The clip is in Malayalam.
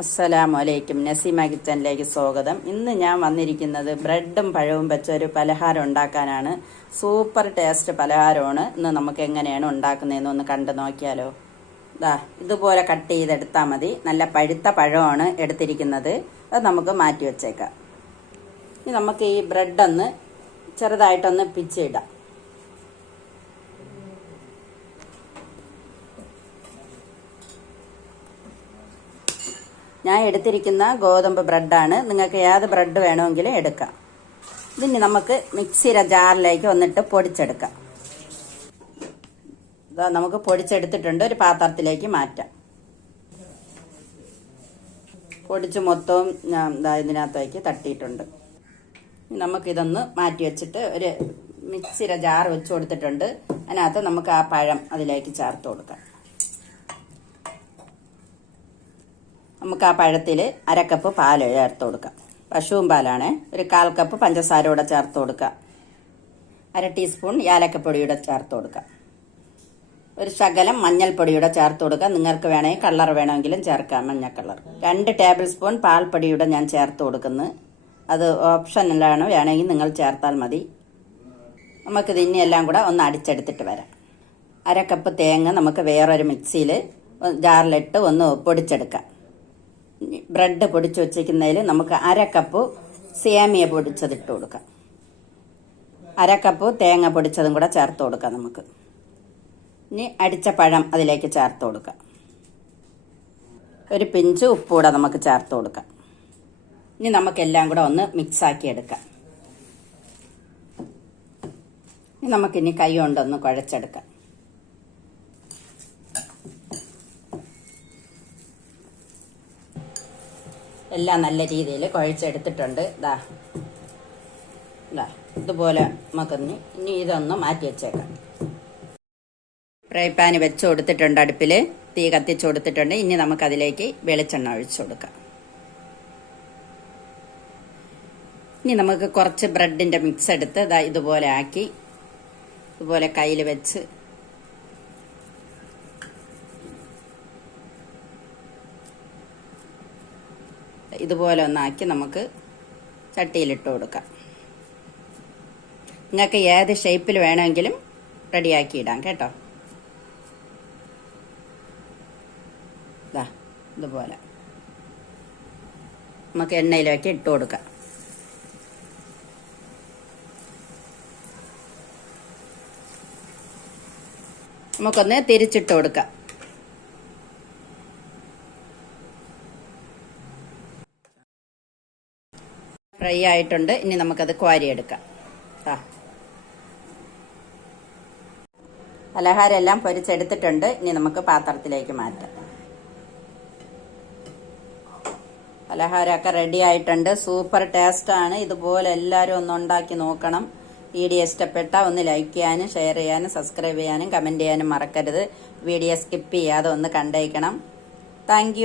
അസ്സലാമു അലൈക്കും. നസീമ കിച്ചനിലേക്ക് സ്വാഗതം. ഇന്ന് ഞാൻ വന്നിരിക്കുന്നത് ബ്രെഡും പഴവും വെച്ചൊരു പലഹാരം ഉണ്ടാക്കാനാണ്. സൂപ്പർ ടേസ്റ്റ് പലഹാരമാണ്. ഇന്ന് നമുക്ക് എങ്ങനെയാണ് ഉണ്ടാക്കുന്നതെന്ന് ഒന്ന് കണ്ടു നോക്കിയാലോ. ദാ ഇതുപോലെ കട്ട് ചെയ്തെടുത്താൽ മതി. നല്ല പഴുത്ത പഴമാണ് എടുത്തിരിക്കുന്നത്. അത് നമുക്ക് മാറ്റി വച്ചേക്കാം. ഇനി നമുക്ക് ഈ ബ്രെഡൊന്ന് ചെറുതായിട്ടൊന്ന് പിച്ചിടാം. ഞാൻ എടുത്തിരിക്കുന്ന ഗോതമ്പ് ബ്രെഡാണ്. നിങ്ങൾക്ക് ഏത് ബ്രെഡ് വേണമെങ്കിലും എടുക്കാം. ഇതിന് നമുക്ക് മിക്സിയുടെ ജാറിലേക്ക് വന്നിട്ട് പൊടിച്ചെടുക്കാം. ഇതാ നമുക്ക് പൊടിച്ചെടുത്തിട്ടുണ്ട്. ഒരു പാത്രത്തിലേക്ക് മാറ്റാം. പൊടിച്ച് മൊത്തവും ഇതിനകത്തേക്ക് തട്ടിയിട്ടുണ്ട്. നമുക്കിതൊന്ന് മാറ്റി വെച്ചിട്ട് ഒരു മിക്സിയുടെ ജാർ വെച്ച് കൊടുത്തിട്ടുണ്ട്. അതിനകത്ത് നമുക്ക് ആ പഴം അതിലേക്ക് ചേർത്ത് കൊടുക്കാം. നമുക്ക് ആ പഴത്തിൽ അരക്കപ്പ് പാൽ ചേർത്ത് കൊടുക്കാം. പശുവും പാലാണ്. ഒരു കാൽ കപ്പ് പഞ്ചസാര കൂടെ ചേർത്ത് കൊടുക്കുക. അര ടീസ്പൂൺ ഏലക്കപ്പൊടിയുടെ ചേർത്ത് കൊടുക്കുക. ഒരു ശകലം മഞ്ഞൾപ്പൊടിയുടെ ചേർത്ത് കൊടുക്കുക. നിങ്ങൾക്ക് വേണമെങ്കിൽ കളർ വേണമെങ്കിലും ചേർക്കാം മഞ്ഞ കളർ. രണ്ട് ടേബിൾ സ്പൂൺ പാൽപ്പൊടിയുടെ ഞാൻ ചേർത്ത് കൊടുക്കുന്നത് അത് ഓപ്ഷനിലാണ്. വേണമെങ്കിൽ നിങ്ങൾ ചേർത്താൽ മതി. നമുക്കിത് ഇനി കൂടെ ഒന്ന് അടിച്ചെടുത്തിട്ട് വരാം. അര കപ്പ് തേങ്ങ നമുക്ക് വേറൊരു മിക്സിയിൽ ജാറിലിട്ട് ഒന്ന് പൊടിച്ചെടുക്കാം. ബ്രെഡ് പൊടിച്ച് വെച്ചിരിക്കുന്നതിൽ നമുക്ക് അര കപ്പ് പൊടിച്ചത് ഇട്ട് കൊടുക്കാം. അര കപ്പ് തേങ്ങ പൊടിച്ചതും കൂടെ ചേർത്ത് കൊടുക്കാം നമുക്ക്. ഇനി അടിച്ച പഴം അതിലേക്ക് ചേർത്ത് കൊടുക്കാം. ഒരു പിഞ്ച് ഉപ്പൂടെ നമുക്ക് ചേർത്ത് കൊടുക്കാം. ഇനി നമുക്കെല്ലാം കൂടെ ഒന്ന് മിക്സാക്കി എടുക്കാം. നമുക്കിനി കൈ കൊണ്ടൊന്ന് കുഴച്ചെടുക്കാം. എല്ലാം നല്ല രീതിയിൽ കുഴച്ചെടുത്തിട്ടുണ്ട്. ഇതാ ഇതാ ഇതുപോലെ നമുക്കൊന്ന് ഇനി ഇതൊന്ന് മാറ്റി വെച്ചേക്കാം. ഫ്രൈ പാൻ വെച്ച് കൊടുത്തിട്ടുണ്ട് അടുപ്പിൽ തീ കത്തിച്ച് കൊടുത്തിട്ടുണ്ട്. ഇനി നമുക്കതിലേക്ക് വെളിച്ചെണ്ണ ഒഴിച്ചു കൊടുക്കാം. ഇനി നമുക്ക് കുറച്ച് ബ്രെഡിന്റെ മിക്സ് എടുത്ത് ഇതാ ഇതുപോലെ ആക്കി ഇതുപോലെ കയ്യിൽ വെച്ച് ഇതുപോലെ ഒന്നാക്കി നമുക്ക് ചട്ടിയിലിട്ട് കൊടുക്കാം. നിങ്ങൾക്ക് ഏത് ഷേപ്പിൽ വേണമെങ്കിലും റെഡിയാക്കി ഇടാം കേട്ടോ. ഇതാ ഇതുപോലെ. നമുക്ക് എണ്ണയിലേക്ക് ഇട്ട് കൊടുക്കാം. നമുക്കൊന്ന് തിരിച്ചിട്ട് കൊടുക്കാം. ഫ്രൈ ആയിട്ടുണ്ട്. ഇനി നമുക്കത് കോരിയെടുക്കാം. എടുക്കാം പലഹാരം എല്ലാം പൊരിച്ചെടുത്തിട്ടുണ്ട്. ഇനി നമുക്ക് പാത്രത്തിലേക്ക് മാറ്റാം. പലഹാരമൊക്കെ റെഡി ആയിട്ടുണ്ട്. സൂപ്പർ ടേസ്റ്റാണ് ഇതുപോലെ എല്ലാവരും ഒന്ന് ഉണ്ടാക്കി നോക്കണം. വീഡിയോ ഇഷ്ടപ്പെട്ട ഒന്ന് ലൈക്ക് ചെയ്യാനും ഷെയർ ചെയ്യാനും സബ്സ്ക്രൈബ് ചെയ്യാനും കമന്റ് ചെയ്യാനും മറക്കരുത്. വീഡിയോ സ്കിപ്പ് ചെയ്യാതെ ഒന്ന് കണ്ടേക്കണം. താങ്ക്